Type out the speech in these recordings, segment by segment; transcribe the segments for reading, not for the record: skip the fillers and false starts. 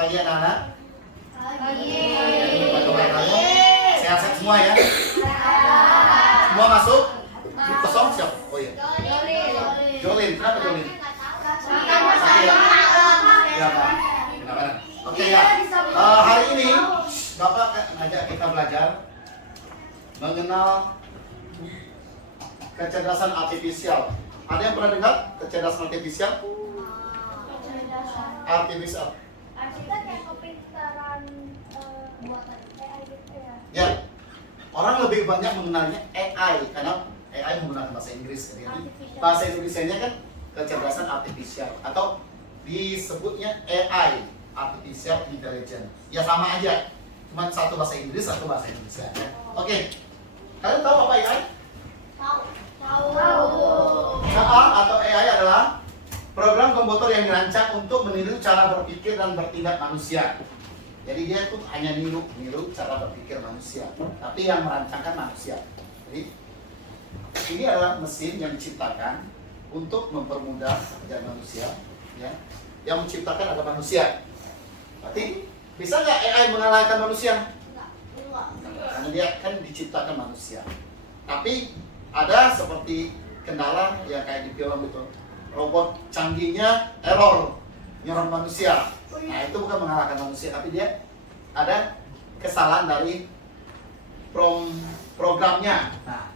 pagi anak-anak. Pagi. Sehat-sehat semua ya. Semua masuk. Kosong siap. Oh iya. Jolin. Kenapa Jolin? Ya, Pak. Oke ya. Hari ini Bapak ngajak kita belajar mengenal kecerdasan artifisial. Ada yang pernah dengar kecerdasan artifisial? Artifisial. Artinya kayak kepintaran buatan AI gitu ya. Ya. Orang lebih banyak mengenalnya AI karena AI menggunakan bahasa Inggris. Jadi bahasa Indonesianya kan kecerdasan artifisial atau disebutnya AI, artificial intelligence. Ya sama aja. Cuma satu bahasa Inggris, satu bahasa Indonesia ya. Oke. Kalian tahu apa AI? Tahu. AI atau AI adalah program komputer yang dirancang untuk meniru cara berpikir dan bertindak manusia. Jadi dia itu hanya niru cara berpikir manusia, tapi yang merancangkan manusia. Jadi ini adalah mesin yang diciptakan untuk mempermudah pekerjaan manusia, ya. Yang menciptakan adalah manusia. Berarti bisa nggak AI mengalahkan manusia? Karena dia kan diciptakan manusia. Tapi ada seperti kendala ya kayak di film itu, robot canggihnya error nyerang manusia. Nah itu bukan mengalahkan manusia, tapi dia ada kesalahan dari programnya. Nah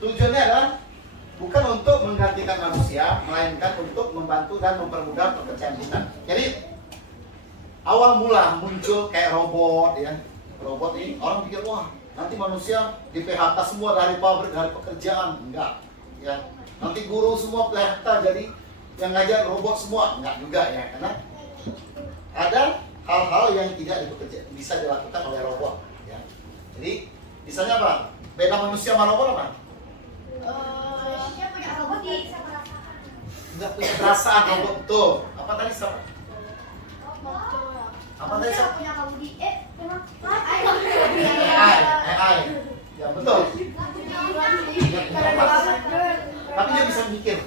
tujuannya adalah bukan untuk menggantikan manusia, melainkan untuk membantu dan mempermudah pekerjaan kita. Jadi awal mula muncul kayak robot ya, robot ini orang pikir wah nanti manusia di PHK semua dari pabrik, dari pekerjaan. Enggak ya, nanti guru semua PHK jadi yang ngajar robot semua. Enggak juga ya, karena ada hal-hal yang tidak bisa dilakukan oleh robot ya. Jadi misalnya apa? Beda manusia sama robot apa? Dia punya robot bisa merasakan. Enggak punya perasaan robot tuh. Apa tadi siapa? Apa tadi siapa? Punya kabudi. AI. Ya betul. Tapi dia bisa mikir.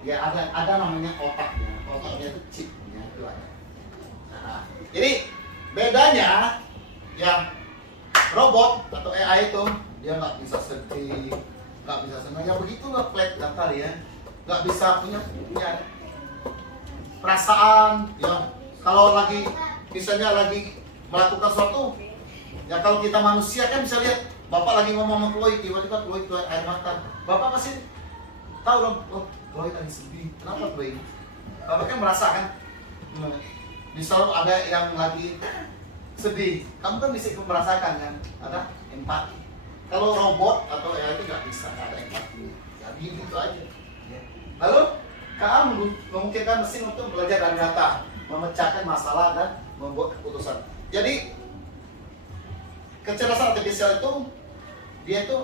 Ya ada namanya otaknya. Otaknya itu chipnya itu ada. Nah, jadi bedanya yang robot atau AI itu dia nggak bisa sedih, nggak bisa senang. Ya begitulah flat datar ya. Nggak bisa punya perasaan. Ya kalau lagi misalnya lagi melakukan sesuatu, ya kalau kita manusia kan bisa lihat bapak lagi ngomong sama Chloe, tiba-tiba Chloe keluar air mata. Bapak pasti tahu dong, oh Chloe lagi sedih. Kenapa Chloe? Bapak kan merasakan. Misal ada yang lagi sedih, kamu kan bisa merasakan kan, ada empati. Kalau robot atau AI itu nggak bisa, nggak ada empati. Jadi gitu aja. Lalu KA memungkinkan mesin untuk belajar dari data, memecahkan masalah dan membuat keputusan. Jadi kecerdasan artifisial itu dia itu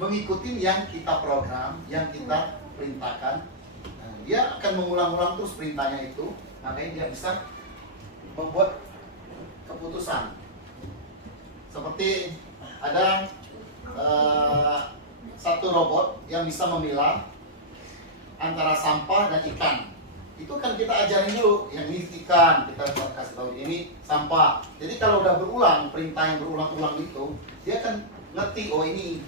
mengikuti yang kita program, yang kita perintahkan. Nah, dia akan mengulang-ulang terus perintahnya itu, makanya dia bisa membuat keputusan. Seperti ada satu robot yang bisa memilah antara sampah dan ikan. Itu kan kita ajarin dulu, yang ini ikan, kita kasih tahu ini sampah. Jadi kalau udah berulang, perintah yang berulang-ulang itu, dia kan ngerti, oh ini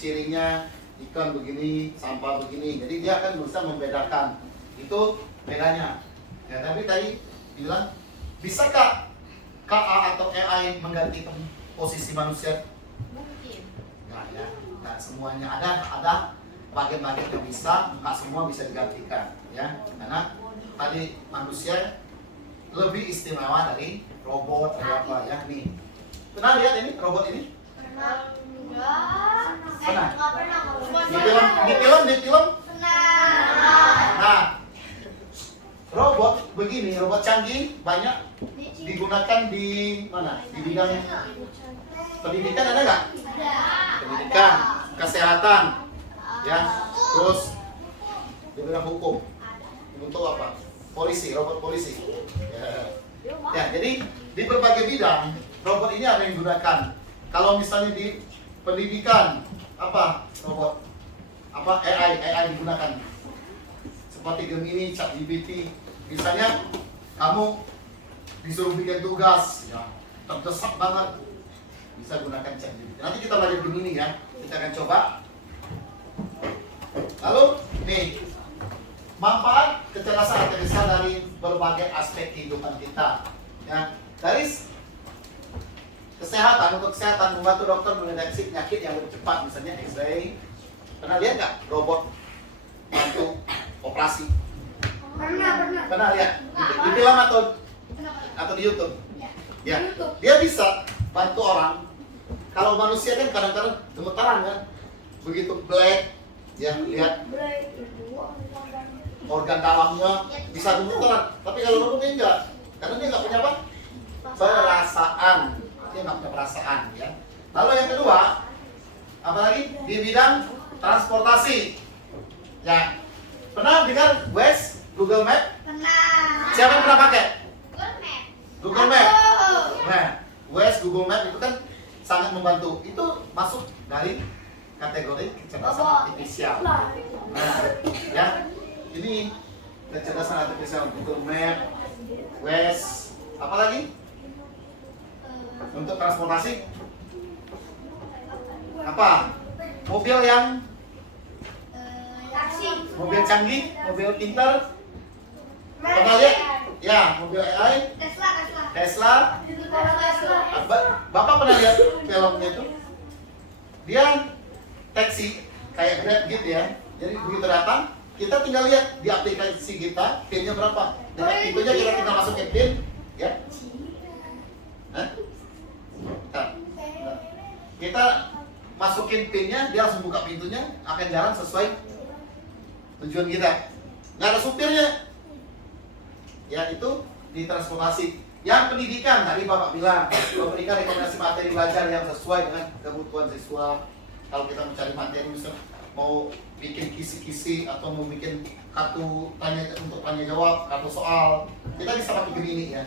cirinya ikan begini, sampah begini. Jadi dia akan bisa membedakan. Itu bedanya. Ya, tapi tadi bilang, bisakah KA atau AI menggantikan posisi manusia? Mungkin. Nggak ya, nggak semuanya. Ada bagian-bagian yang bisa, nggak semua bisa digantikan. Ya, karena tadi manusia lebih istimewa dari robot atau apa ya nih. Pernah lihat ini robot ini? Pernah. Enggak. Pernah. Enggak pernah. Di film? Pernah. Nah, robot begini, robot canggih banyak digunakan di mana? Di bidang pendidikan ada nggak? Ada. Pendidikan, kesehatan, ya, terus di bidang hukum. Untuk apa? Polisi, robot polisi. Ya, jadi di berbagai bidang robot ini ada yang digunakan. Kalau misalnya di pendidikan apa robot? Apa AI digunakan? Seperti Gemini, ChatGPT. Misalnya kamu disuruh bikin tugas, ya terdesak banget, bisa gunakan ChatGPT. Nanti kita belajar Gemini ya, kita akan coba. Lalu nih, manfaat kecerdasan artifisial dari berbagai aspek kehidupan kita. Ya, dari kesehatan, untuk kesehatan membantu dokter mendeteksi penyakit yang lebih cepat, misalnya X-ray. Pernah lihat nggak robot bantu operasi? Pernah lihat di film atau di YouTube? Ya, dia bisa bantu orang. Kalau manusia kan kadang-kadang gemetaran kan, begitu black, ya lihat organ dalamnya bisa gemetaran. Tapi kalau robotnya enggak, karena dia nggak punya apa? Perasaan. Dia nggak punya perasaan, ya. Lalu yang kedua, apa lagi? Di bidang transportasi. Ya, pernah dengar Waze, Google Map? Pernah. Siapa yang pernah pakai? Google Map. Google Map. Aku. Nah, Waze, Google Map itu kan sangat membantu. Itu masuk dari kategori kecerdasan artifisial. Nah, ya, ini kecerdasan artifisial Google Map, Waze, apa lagi? Untuk transportasi apa? Mobil yang Taksi. mobil canggih, mobil pintar. Pernah lihat? Ya, mobil AI, Tesla. Bapak pernah lihat filmnya itu? Dia taksi kayak Grab gitu ya. Jadi begitu datang, kita tinggal lihat di aplikasi kita PIN-nya berapa. Dengan pintunya kita tinggal masukin PIN, ya. Hah? Nah, kita masukin PIN-nya, dia langsung buka pintunya, akan jalan sesuai tujuan kita. Nggak ada supirnya. Ya, itu di transportasi. Yang pendidikan, tadi Bapak bilang, memberikan rekomendasi materi belajar yang sesuai dengan kebutuhan siswa. Kalau kita mencari materi, misalnya mau bikin kisi-kisi atau mau bikin kartu tanya untuk tanya jawab, kartu soal, kita bisa pakai Gemini ya.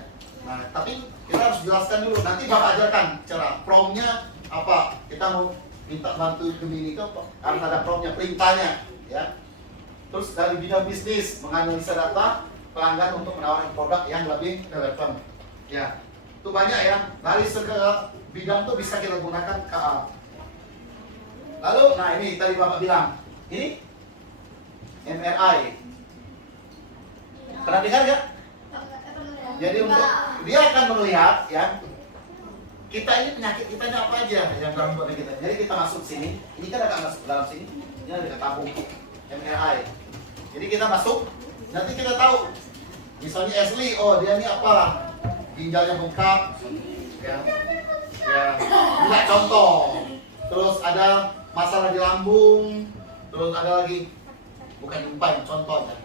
Nah, tapi kita harus jelaskan dulu. Nanti Bapak ajarkan cara prompt-nya apa. Kita mau minta bantu Gemini itu apa? Harus ada prompt-nya, perintahnya, ya. Terus dari bidang bisnis, menganalisa data pelanggan untuk menawarkan produk yang lebih relevan. Ya, itu banyak ya. Dari segala bidang itu bisa kita gunakan KA. Lalu, nah ini tadi Bapak bilang, ini MRI. Pernah dengar nggak? Jadi untuk dia akan melihat ya, kita ini penyakit kita ini apa aja yang dalam badan kita. Jadi kita masuk sini, ini kan akan masuk dalam sini, ini ada tabung MRI. Jadi kita masuk, nanti kita tahu. Misalnya Ashley, oh dia ini apa? Ginjalnya bengkak, ya, enggak contoh. Terus ada masalah di lambung, terus ada lagi bukan nyumpain, contoh aja.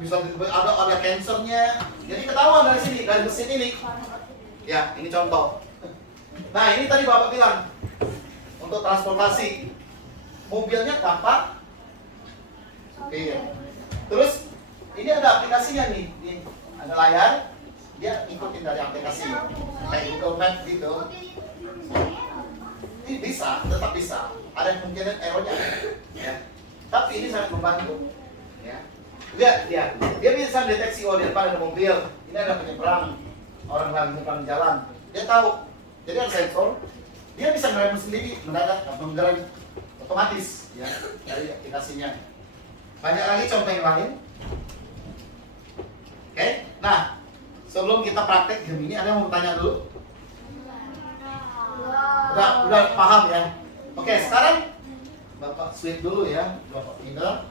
Misalnya ada cancernya, jadi ketahuan dari sini, dari mesin ini. Ya, ini contoh. Nah, ini tadi Bapak bilang untuk transportasi, mobilnya tanpa supir. Terus ini ada aplikasinya nih, ada layar, dia ikutin dari aplikasi kayak Google Map gitu. Ini bisa, tetap bisa. Ada yang kemungkinan errornya, ya. Tapi ini sangat membantu, ya. Lihat, dia bisa deteksi oh di depan ada mobil, ini ada penyeberang, orang lagi menyeberang jalan. Dia tahu, jadi ada sensor, dia bisa ngerem sendiri, mendadak, menggerak otomatis, ya, dari aplikasinya. Banyak lagi contoh yang lain. Oke, nah sebelum kita praktek Gemini, ada yang mau bertanya dulu? Udah paham ya? Oke, sekarang Bapak switch dulu ya, Bapak pindah.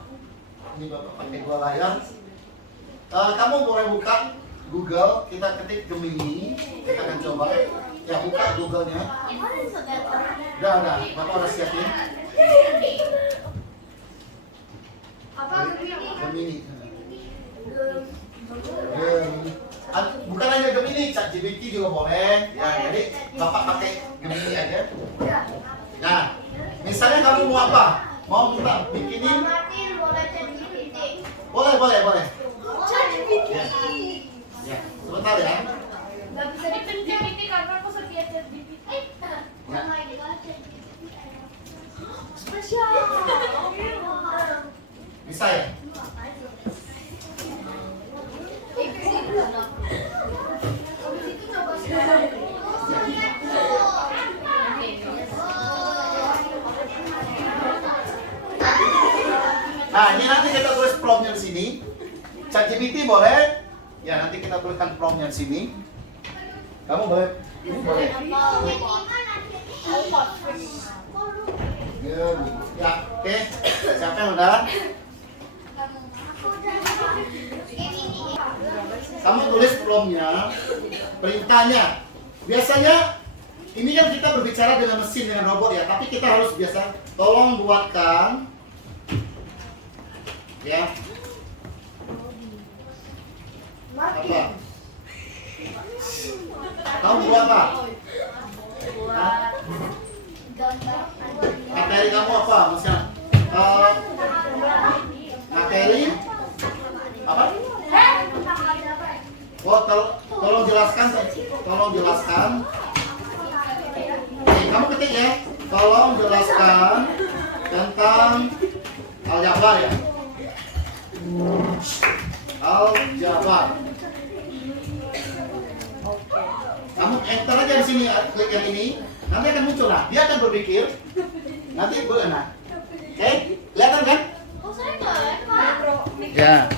Ini Bapak pakai dua layar. Kamu boleh buka Google, kita ketik Gemini, kita akan coba. Ya, buka Google-nya. Udah, Bapak udah siapin. Apa Gemini. Bukan hanya Gemini, ChatGPT juga boleh. Ya, jadi Bapak pakai Gemini aja. Nah, misalnya kamu mau apa? Mau minta bikinin? Boleh. Ya, sebentar ya. Gak bisa dipencet karena aku setia ChatGPT. Spesial. Bisa ya? di sini. ChatGPT boleh. Ya, nanti kita tuliskan promnya di sini. Kamu boleh. Ini boleh. Ya, oke. Siapa yang udah? Kamu tulis promnya, perintahnya. Biasanya ini kan kita berbicara dengan mesin, dengan robot ya, tapi kita harus biasa tolong buatkan ya. Apa? Kamu buat apa? Materi kamu apa? Misalnya materi apa? Oh, tolong jelaskan. Tolong jelaskan. Oke, kamu ketik ya. Tolong jelaskan tentang aljabar ya. Aljabar. Kamu enter aja di sini, klik yang ini. Nanti akan muncul lah. Dia akan berpikir. Nanti benar. Oke, kelihatan kan? Ya.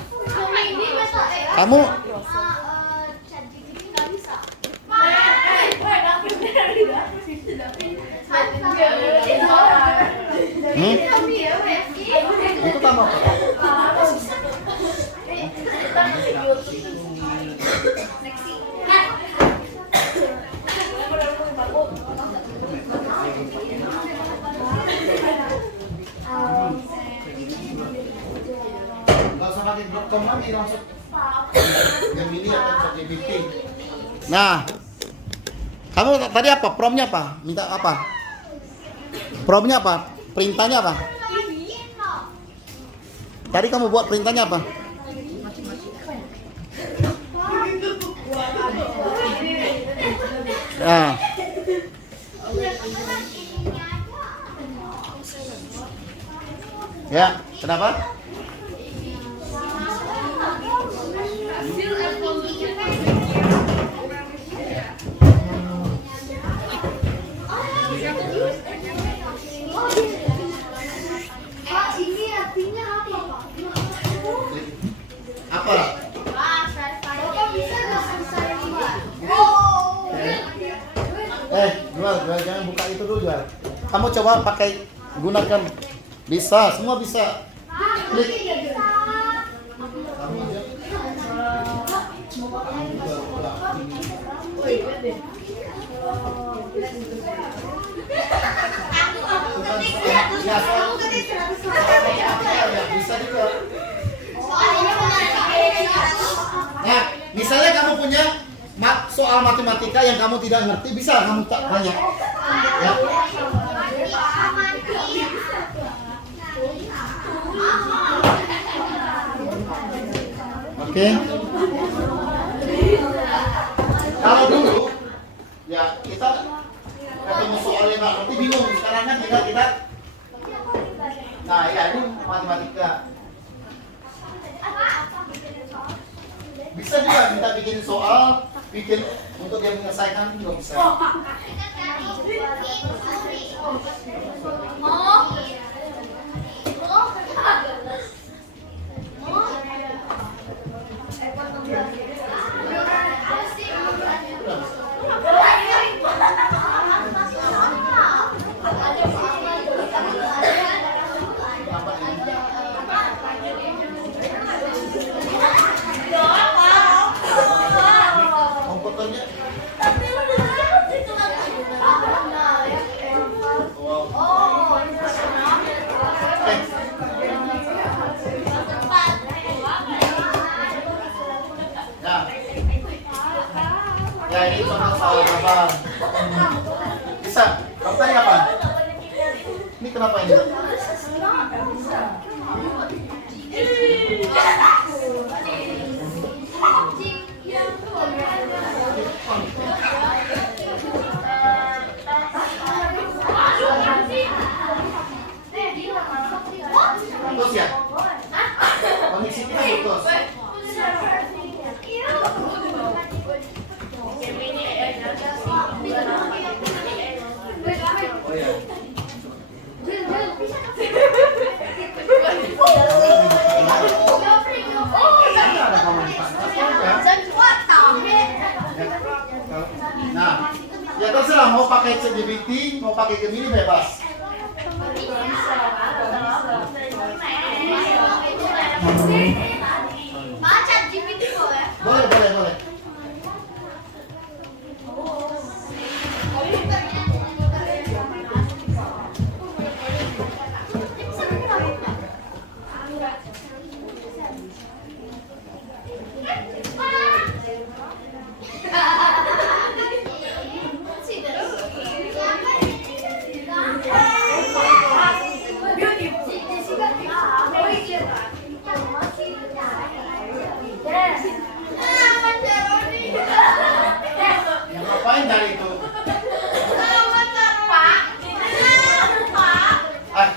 Kamu itu kamu apa? Nggak usah pakai .com lagi langsung. Gemini atau ChatGPT. Nah, kamu tadi apa? Promnya apa? Minta apa? Promnya apa? Perintahnya apa? Tadi kamu buat perintahnya apa? Nah. Ya, kenapa? Apa? Jual, jangan buka itu dulu jual. Kamu coba pakai, gunakan. Bisa, semua bisa. Klik. Bisa juga. Nah, misalnya kamu punya soal matematika yang kamu tidak ngerti, bisa kamu tanya. Ya. Oke. Kalau dulu, ya kita ketemu soal yang nggak ngerti bingung. Sekarang kan kita. Nah, ya ini matematika. Bisa juga minta bikin soal, bikin untuk yang menyelesaikan juga bisa. Ya ini contoh soal apa? Bisa. Kamu tanya apa? Ini kenapa ini? Putus ya? Koneksi kita putus. Oh ya. mau pakai ChatGPT, mau pakai Gemini bebas. Macet GPT boleh. Boleh, boleh, boleh. Ngapain dari itu? Ah.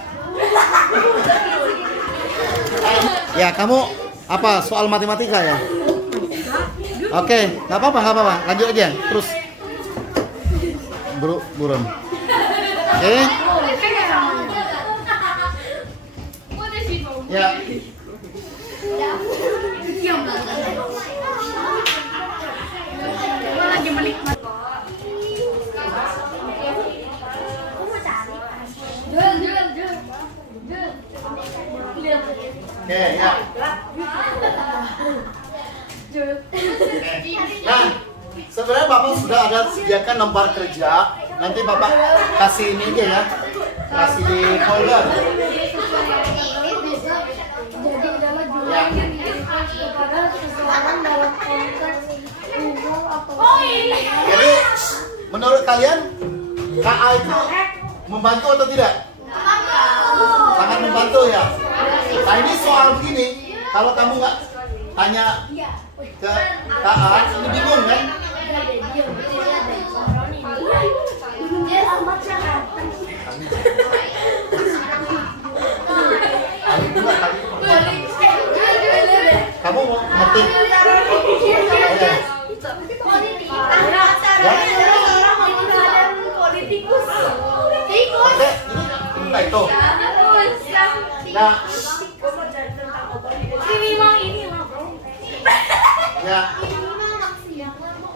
Ya, kamu apa soal matematika ya? Oke, nggak apa-apa, nggak apa-apa. Lanjut aja, terus. Buron. Oke. Ya. Lagi menikmati. Oke, ya. Nah, sebenarnya Bapak sudah ada sediakan lembar kerja. Nanti Bapak kasih ini aja ya. Kasih di folder. Jadi adalah Ya. jumlah yang diberikan kepada seseorang dalam konteks umum atau Jadi, menurut kalian KA itu membantu atau tidak? Sangat membantu ya. Nah, ini soal begini. Kalau kamu nggak tanya ke KA, ini bingung kan? dia amat sangat Kamu mau ngetik? politikus Oke, ini itu. Nah, ini mah ini mah ya.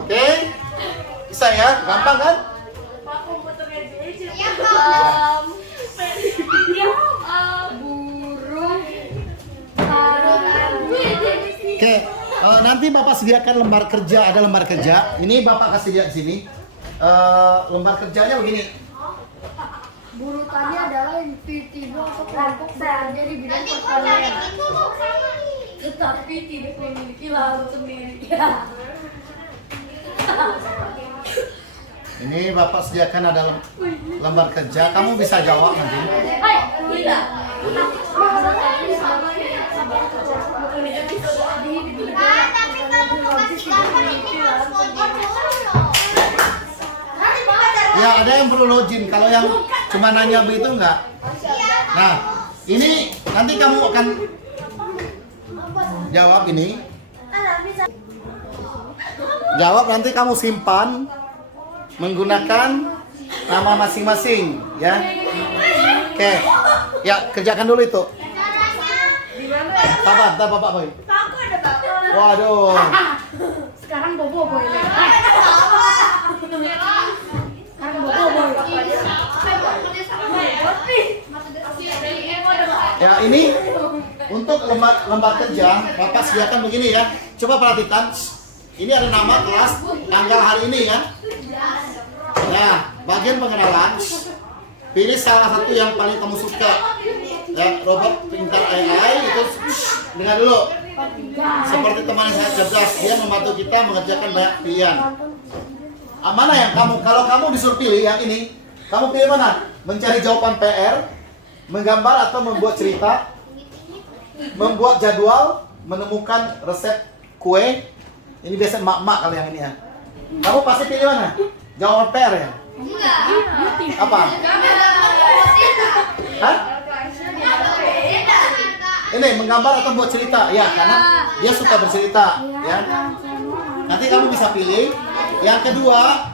Oke, bisa ya? Gampang kan? burung Oke, nanti Bapak sediakan lembar kerja, ada lembar kerja. Ini Bapak kasih lihat sini. Lembar kerjanya begini. burutannya adalah individu atau kelompok bekerja di bidang pertanian tetapi tidak memiliki lahan sendiri. Ini Bapak sediakan ada lembar kerja. Kamu bisa jawab nanti. Hai, tidak. Tapi kamu mau kasih gambar ini harus foto dulu. Ya, ada yang perlu login. Kalau yang cuma nanya begitu enggak. Nah, ini nanti kamu akan jawab ini. Jawab nanti kamu simpan menggunakan nama masing-masing, ya. Oke. Ya, kerjakan dulu itu. Sabar, ntar Bapak boy. Waduh. Sekarang bobo boy. Sekarang bobo boy. Ya, ini untuk lembar kerja Bapak sediakan begini ya. Coba perhatikan. Ini ada nama kelas, tanggal hari ini ya. Nah, bagian pengenalan. Pilih salah satu yang paling kamu suka. Ya, robot pintar AI itu dengar dulu. Seperti teman saya cerdas, dia membantu kita mengerjakan banyak pilihan. Mana yang kamu, kalau kamu disuruh pilih yang ini, kamu pilih mana? Mencari jawaban PR, menggambar atau membuat cerita, membuat jadwal, menemukan resep kue. Ini biasa emak-emak kali yang ini ya. Kamu pasti pilih mana? Jawaban PR ya? Apa? Hah? Ini menggambar atau membuat cerita? Ya, karena dia suka bercerita, ya. Nanti kamu bisa pilih. Yang kedua,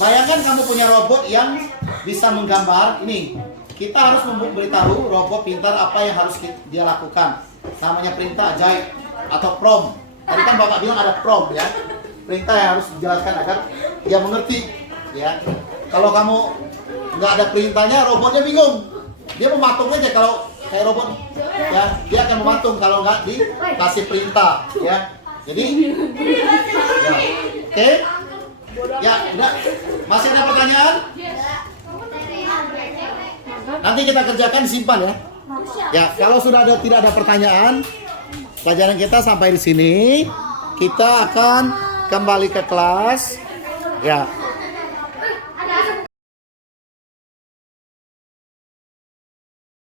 bayangkan kamu punya robot yang bisa menggambar. Ini, kita harus memberitahu robot pintar apa yang harus dia lakukan. Namanya perintah ajaib atau prompt. Tadi kan Bapak bilang ada prompt ya. Perintah yang harus dijelaskan agar dia mengerti. Ya, kalau kamu nggak ada perintahnya, robotnya bingung. Dia mematung aja kalau kayak robot. Ya, dia akan mematung kalau nggak dikasih perintah. Ya, jadi, ya. Oke, ya, udah. Masih ada pertanyaan? Nanti kita kerjakan, simpan ya. Ya, kalau sudah tidak ada pertanyaan, pelajaran kita sampai di sini. Kita akan kembali ke kelas. Ya.